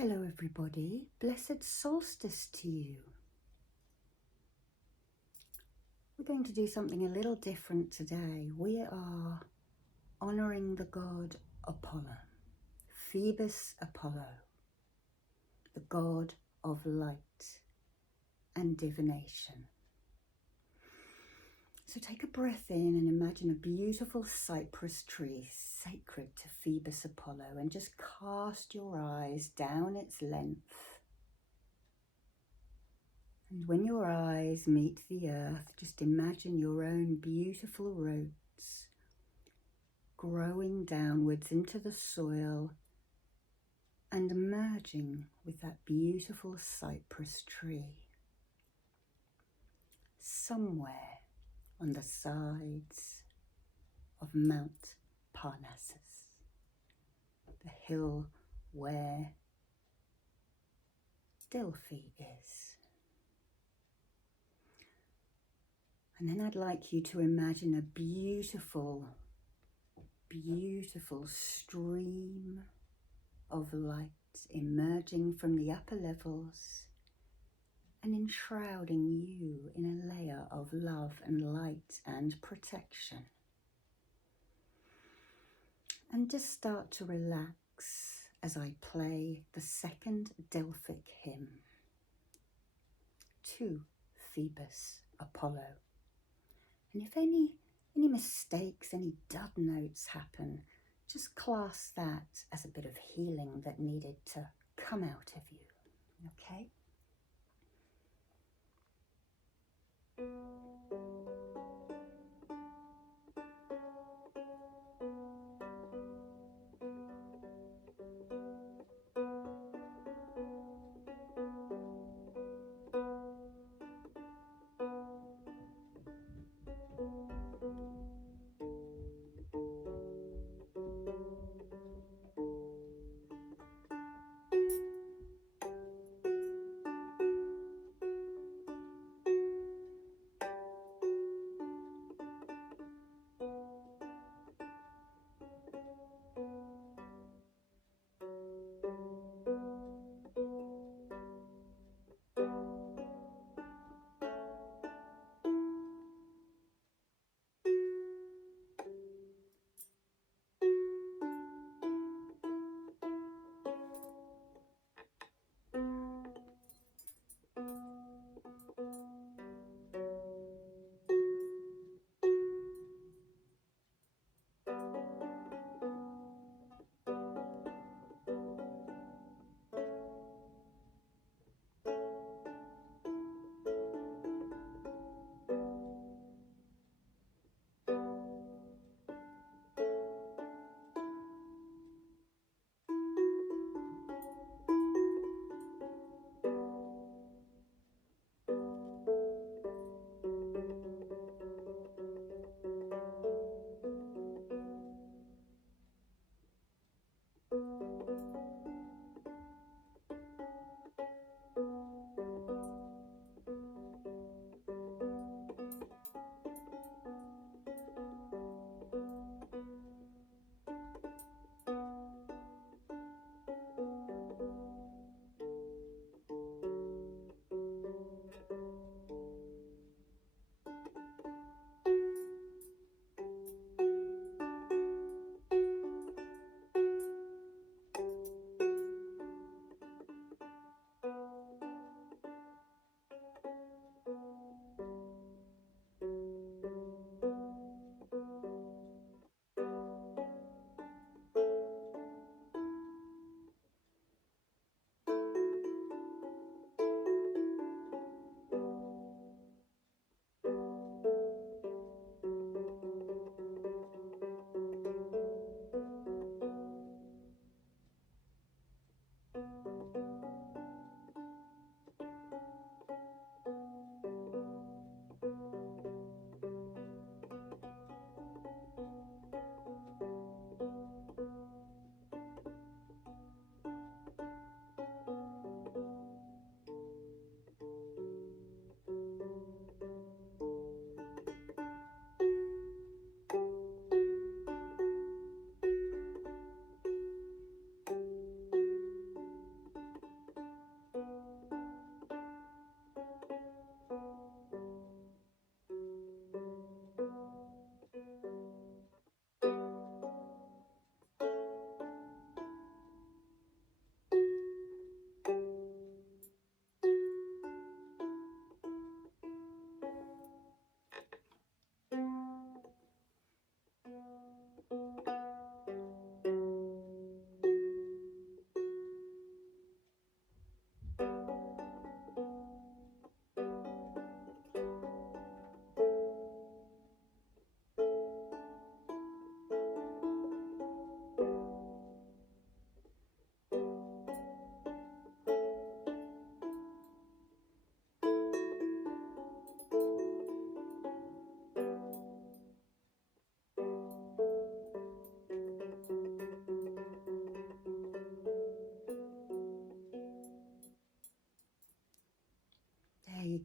Hello everybody, blessed solstice to you. We're going to do something a little different today. We are honouring the god Apollo, Phoebus Apollo, the god of light and divination. So take a breath in and imagine a beautiful cypress tree sacred to Phoebus Apollo, and just cast your eyes down its length. And when your eyes meet the earth, just imagine your own beautiful roots growing downwards into the soil and merging with that beautiful cypress tree. Somewhere on the sides of Mount Parnassus, the hill where Delphi is. And then I'd like you to imagine a beautiful, beautiful stream of light emerging from the upper levels and enshrouding you in a layer of love and light and protection. And just start to relax as I play the second Delphic hymn to Phoebus Apollo. And if any mistakes, any dud notes happen, just class that as a bit of healing that needed to come out of you, okay?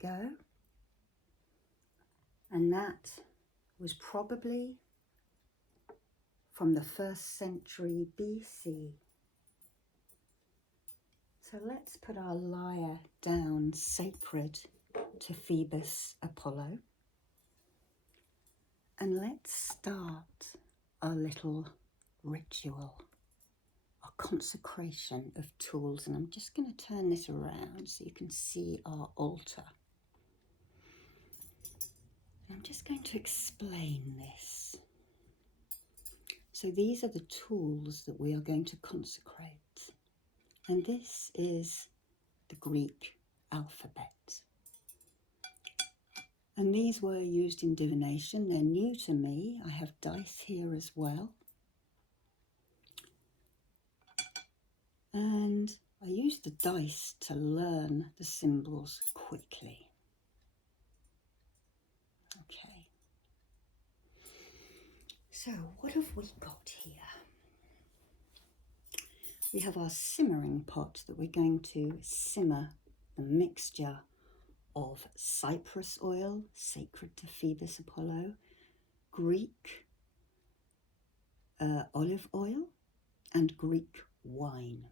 go. And that was probably from the 1st century BC. So let's put our lyre down sacred to Phoebus Apollo. And let's start our little ritual, our consecration of tools. And I'm just going to turn this around so you can see our altar. And I'm just going to explain this. So these are the tools that we are going to consecrate. And this is the Greek alphabet. And these were used in divination. They're new to me. I have dice here as well. And I use the dice to learn the symbols quickly. Okay. So what have we got here? We have our simmering pot that we're going to simmer the mixture of cypress oil, sacred to Phoebus Apollo, Greek olive oil, and Greek wine.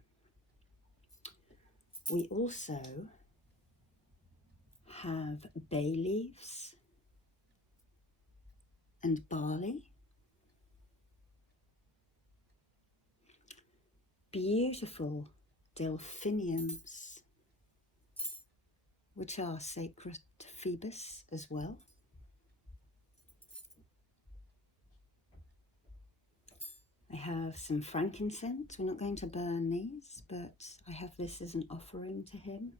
We also have bay leaves and barley, beautiful delphiniums, which are sacred to Phoebus as well. I have some frankincense. We're not going to burn these, but I have this as an offering to him.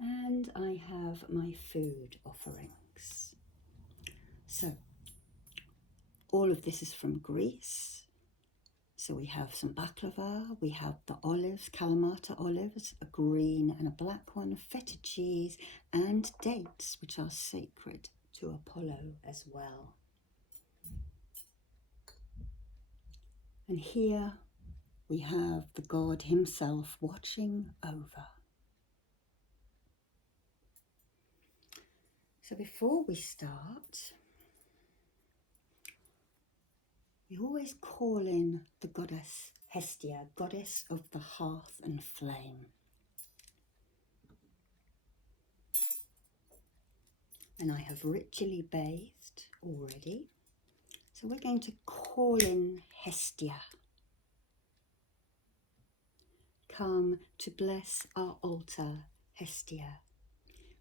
And I have my food offerings. So, all of this is from Greece. So we have some baklava, we have the olives, Kalamata olives, a green and a black one, feta cheese, and dates, which are sacred to Apollo as well. And here we have the god himself watching over. So before we start, we always call in the goddess Hestia, goddess of the hearth and flame. And I have ritually bathed already. So we're going to call in Hestia. Come to bless our altar, Hestia.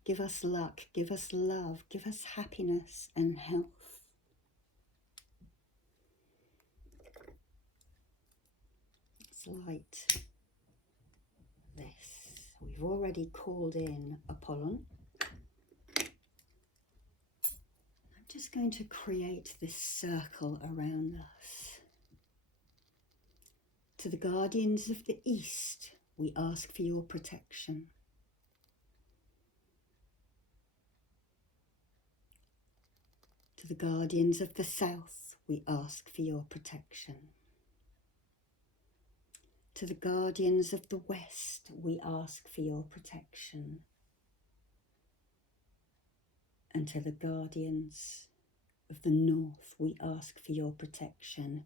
Give us luck, give us love, give us happiness and health. Let's light this. We've already called in Apollon. I'm just going to create this circle around us. To the guardians of the East, we ask for your protection. To the guardians of the South, we ask for your protection. To the guardians of the West, we ask for your protection. And to the guardians of the North, we ask for your protection.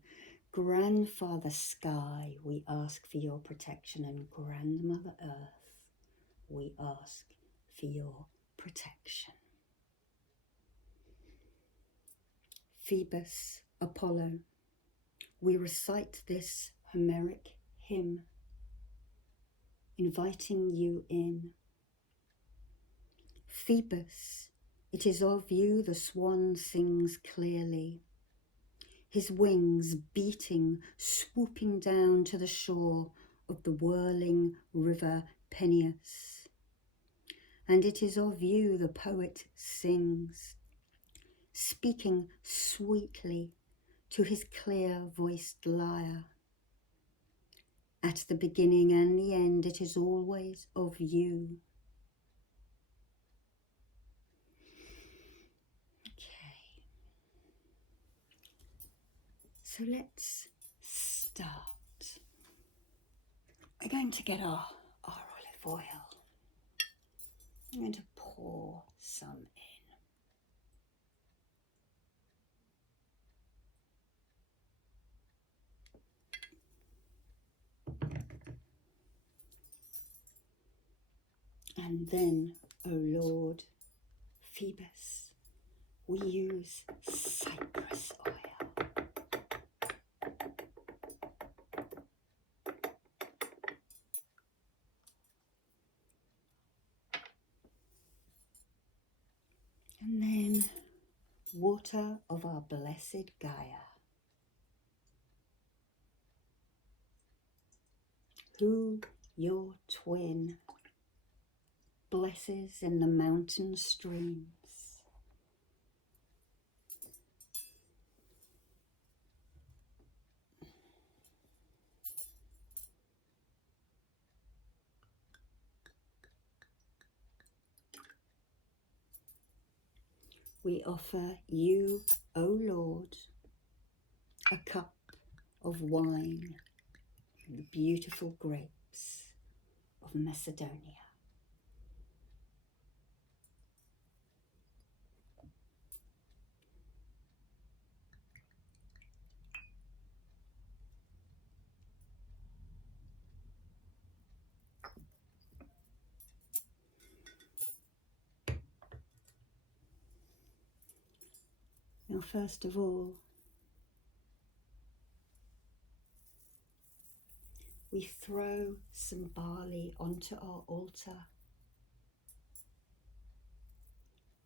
Grandfather Sky, we ask for your protection. And Grandmother Earth, we ask for your protection. Phoebus Apollo, we recite this Homeric hymn, inviting you in. Phoebus, it is of you the swan sings clearly, his wings beating, swooping down to the shore of the whirling river Peneus. And it is of you the poet sings, speaking sweetly to his clear-voiced lyre. At the beginning and the end, it is always of you. Okay. So let's start. We're going to get our olive foil. I'm going to pour some in. And then, O Lord Phoebus, we use cypress oil. And then water of our blessed Gaia, who your twin blesses in the mountain streams. We offer you, O Lord, a cup of wine from the beautiful grapes of Macedonia. Now, first of all, we throw some barley onto our altar,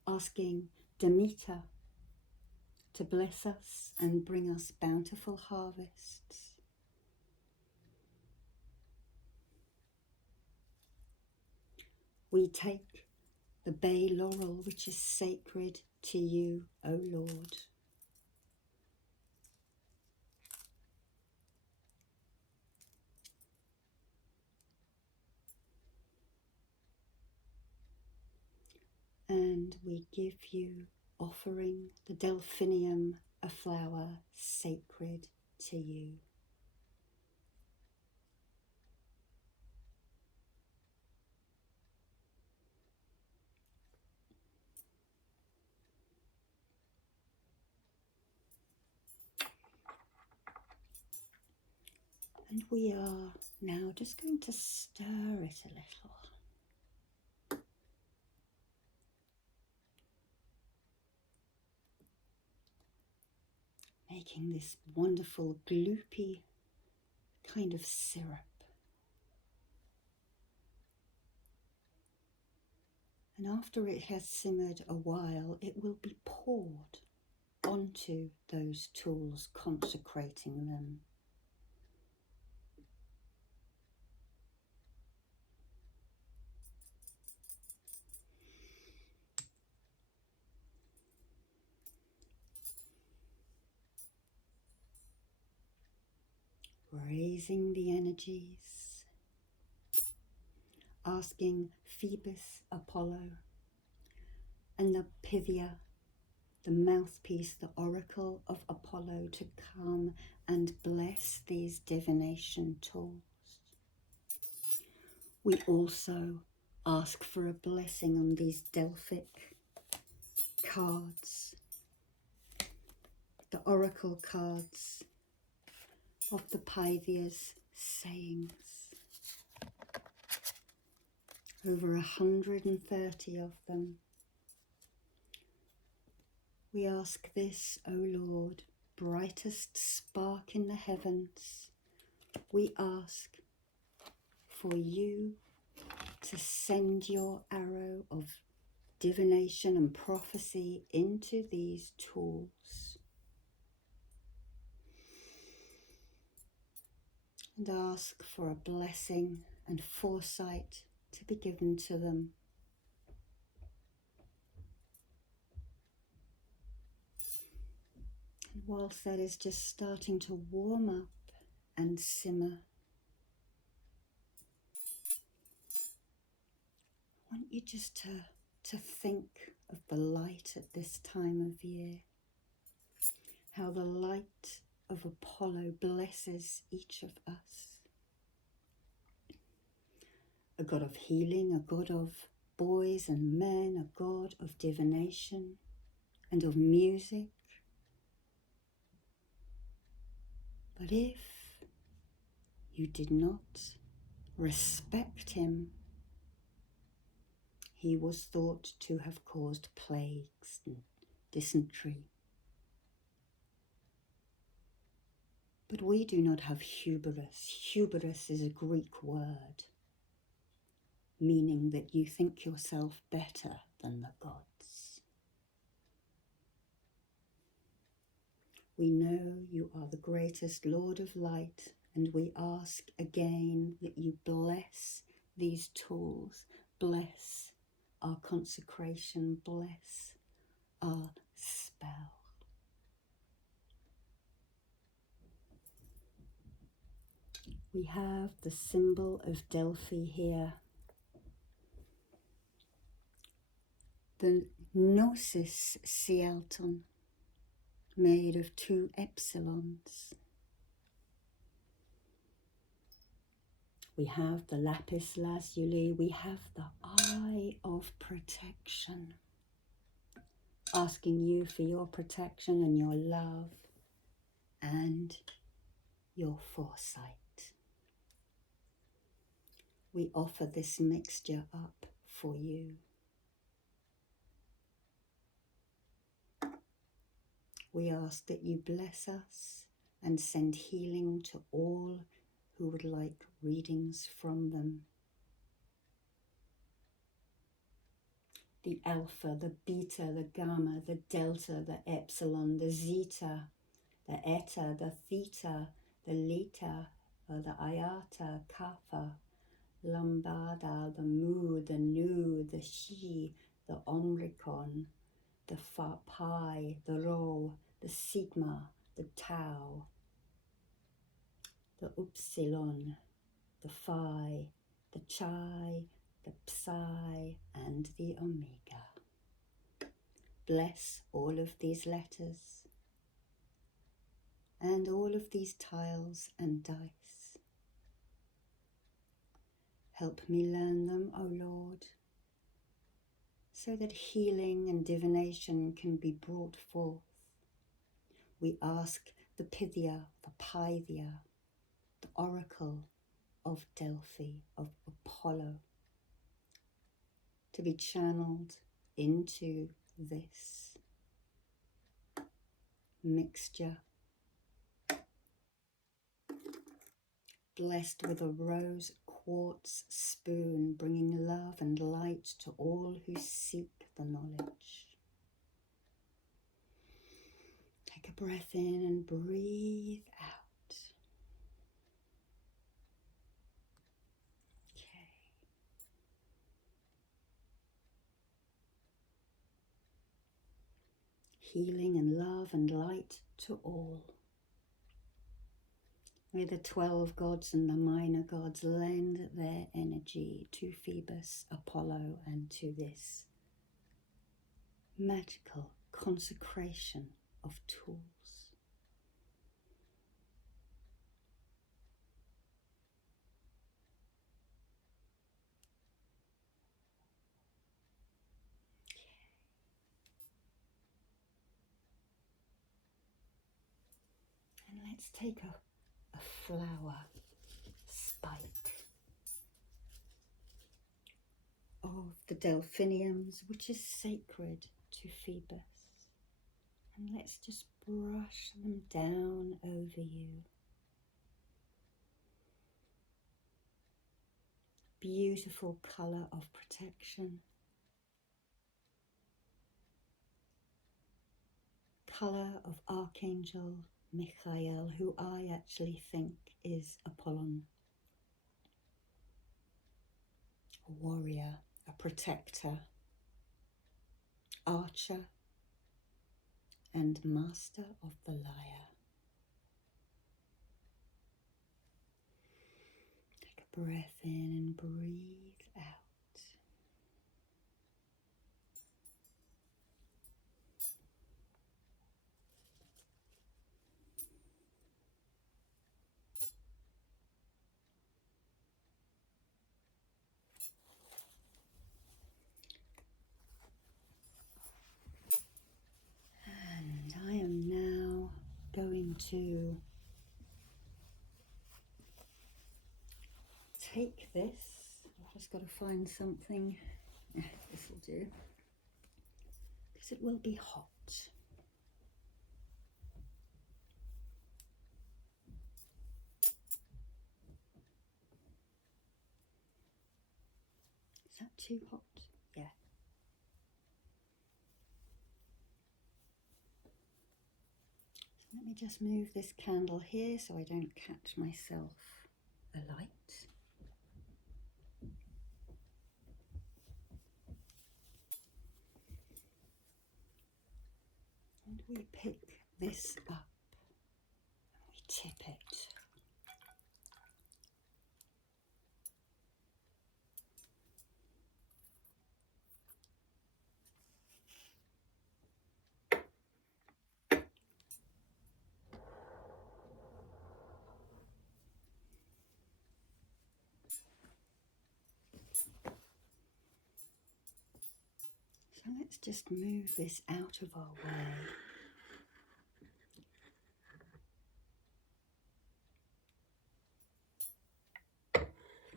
asking Demeter to bless us and bring us bountiful harvests. We take the bay laurel, which is sacred to you, O Lord. And we give you, offering the delphinium, a flower sacred to you. And we are now just going to stir it a little. Making this wonderful gloopy kind of syrup. And after it has simmered a while, it will be poured onto those tools, consecrating them. Raising the energies, asking Phoebus Apollo and the Pythia, the mouthpiece, the oracle of Apollo, to come and bless these divination tools. We also ask for a blessing on these Delphic cards, the oracle cards of the Pythia's sayings. Over 130 of them. We ask this, O Lord, brightest spark in the heavens. We ask for you to send your arrow of divination and prophecy into these tools. And ask for a blessing and foresight to be given to them. And whilst that is just starting to warm up and simmer, I want you just to think of the light at this time of year, how the light of Apollo blesses each of us. a God of healing, a God of boys and men, a God of divination and of music. But if you did not respect him, he was thought to have caused plagues and dysentery. But we do not have hubris. Hubris is a Greek word, meaning that you think yourself better than the gods. We know you are the greatest Lord of light, and we ask again that you bless these tools, bless our consecration, bless our spell. We have the symbol of Delphi here, the Gnosis Sialton, made of 2 epsilons. We have the lapis lazuli, we have the eye of protection, asking you for your protection and your love and your foresight. We offer this mixture up for you. We ask that you bless us and send healing to all who would like readings from them. The alpha, the beta, the gamma, the delta, the epsilon, the zeta, the eta, the theta, the leta, the iota, kappa, lambda, the mu, the nu, the chi, the omicron, the pi, the rho, the sigma, the tau, the upsilon, the phi, the chi, the psi, and the omega. Bless all of these letters and all of these tiles and dice. Help me learn them, O Lord, so that healing and divination can be brought forth. We ask the Pythia, the Pythia, the oracle of Delphi, of Apollo, to be channeled into this mixture, blessed with a rose quartz spoon, bringing love and light to all who seek the knowledge. Take a breath in and breathe out. Okay. Healing and love and light to all. May the 12 gods and the minor gods lend their energy to Phoebus, Apollo, and to this magical consecration of tools. And let's take a flower spike of the delphiniums, which is sacred to Phoebus. And let's just brush them down over you. Beautiful colour of protection. Colour of Archangel Michael, who I actually think is Apollon. A warrior, a protector, archer, and master of the lyre. Take a breath in and breathe out. going to take this. I've just got to find something. This will do, because it will be hot. Is that too hot? Yeah. So let me just move this candle here so I don't catch myself alight. And we pick this up and we tip it. So let's just move this out of our way.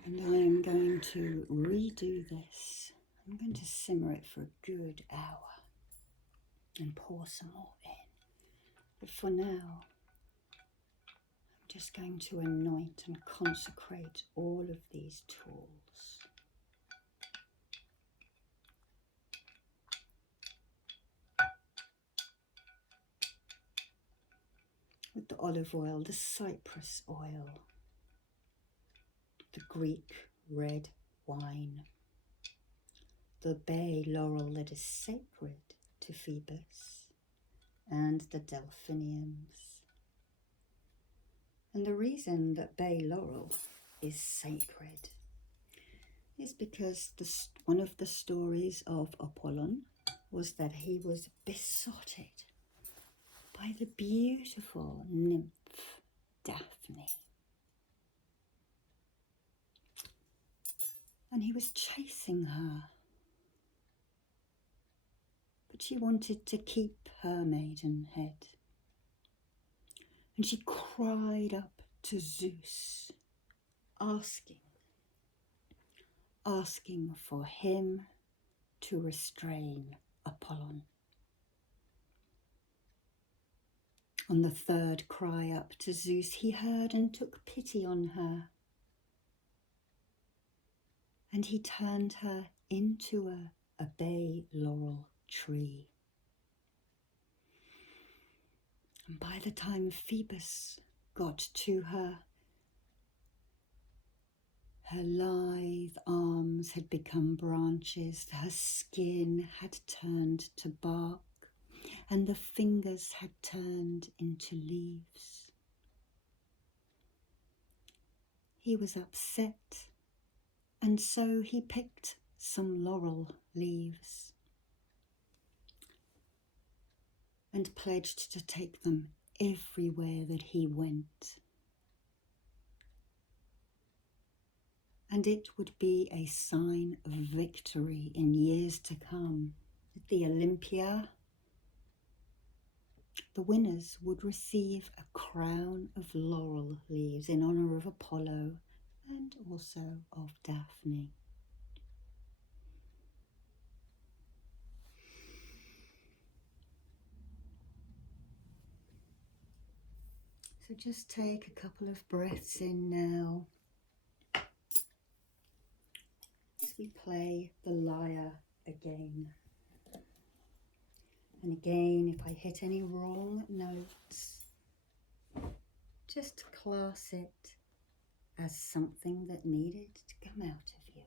And I am going to redo this. I'm going to simmer it for a good hour and pour some more in. But for now, I'm just going to anoint and consecrate all of these tools. With the olive oil, the cypress oil, the Greek red wine, the bay laurel that is sacred to Phoebus, and the delphiniums. And the reason that bay laurel is sacred is because one of the stories of Apollon was that he was besotted by the beautiful nymph Daphne. And he was chasing her, but she wanted to keep her maidenhead. And she cried up to Zeus, asking for him to restrain Apollon. On the third cry up to Zeus, he heard and took pity on her. And he turned her into a bay laurel tree. And by the time Phoebus got to her, her lithe arms had become branches, her skin had turned to bark, and the fingers had turned into leaves. He was upset, and so he picked some laurel leaves and pledged to take them everywhere that he went. And it would be a sign of victory in years to come. At the Olympia, the winners would receive a crown of laurel leaves in honor of Apollo and also of Daphne. So just take a couple of breaths in now as we play the lyre again. And again, if I hit any wrong notes, just class it as something that needed to come out of you.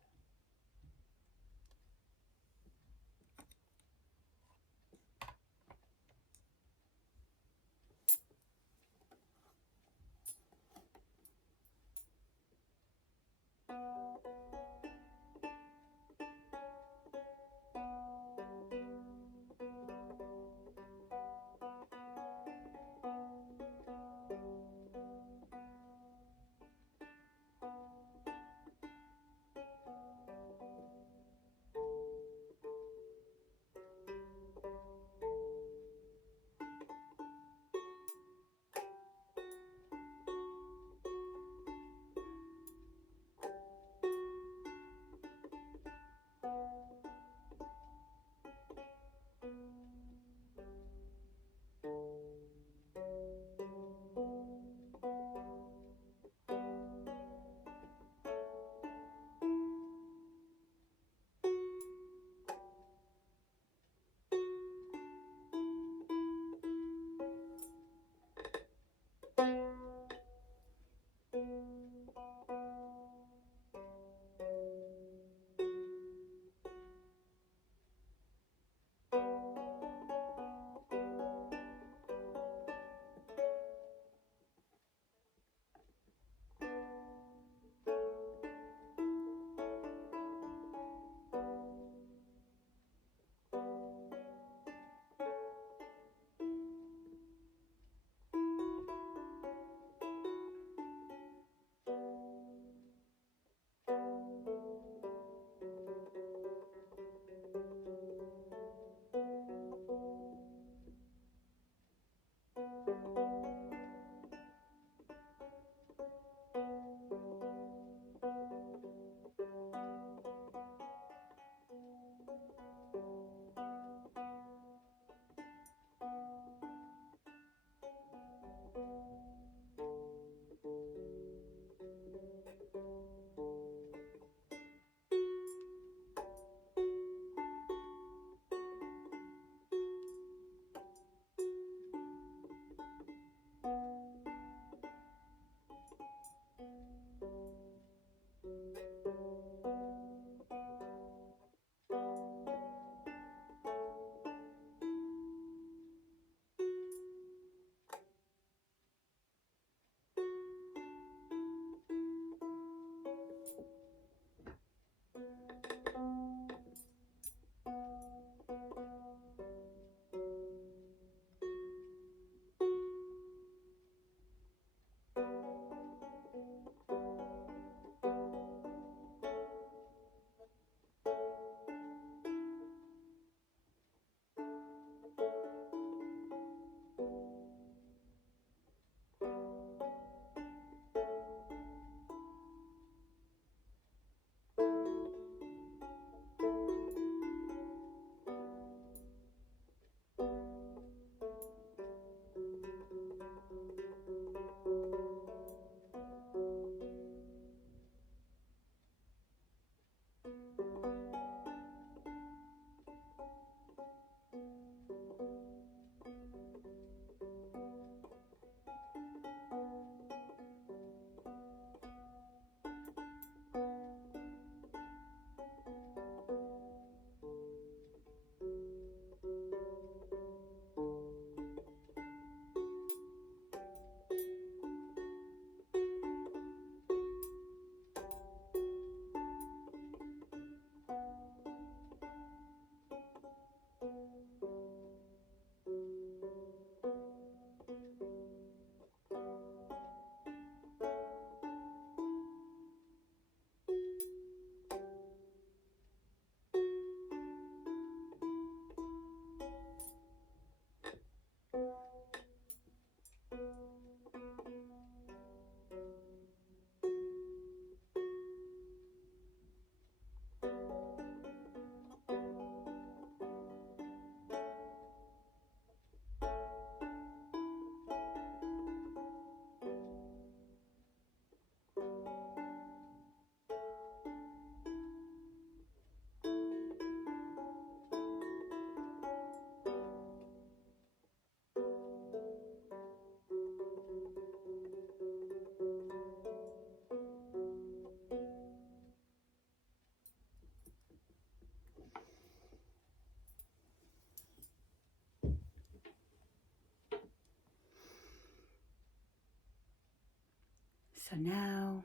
So now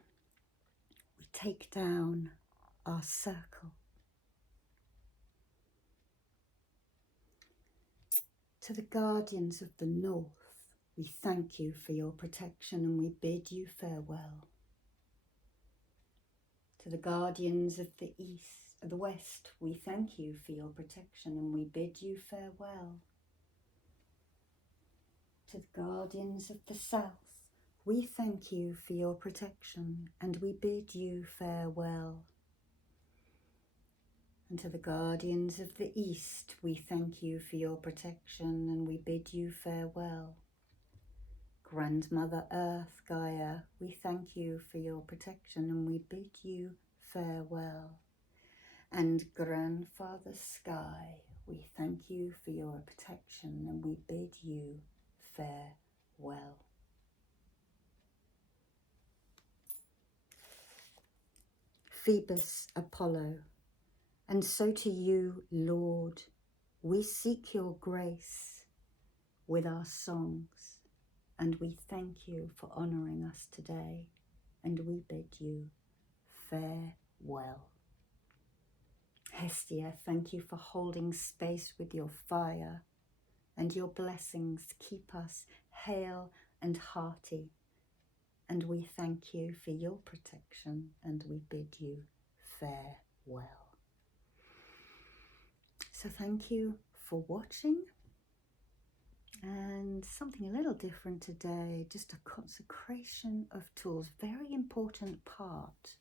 we take down our circle. To the guardians of the north, we thank you for your protection and we bid you farewell. To the guardians of the east, the west, we thank you for your protection and we bid you farewell. To the guardians of the south, we thank you for your protection and we bid you farewell. And to the guardians of the east, we thank you for your protection and we bid you farewell. Grandmother Earth, Gaia, we thank you for your protection and we bid you farewell. And Grandfather Sky, we thank you for your protection and we bid you farewell. Phoebus Apollo, and so to you, Lord, we seek your grace with our songs, and we thank you for honouring us today, and we bid you farewell. Hestia, thank you for holding space with your fire, and your blessings keep us hale and hearty, and we thank you for your protection, and we bid you farewell. So thank you for watching, And something a little different today, just a consecration of tools, very important part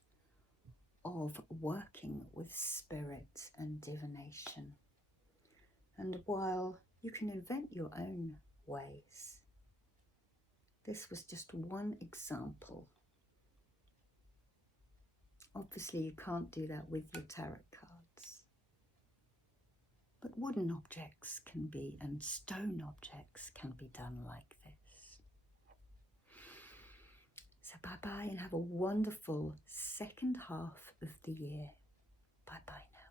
of working with spirit and divination. And while you can invent your own ways, this was just one example. Obviously, you can't do that with your tarot cards. But wooden objects can be, and stone objects can be done like this. So bye-bye and have a wonderful second half of the year. Bye-bye now.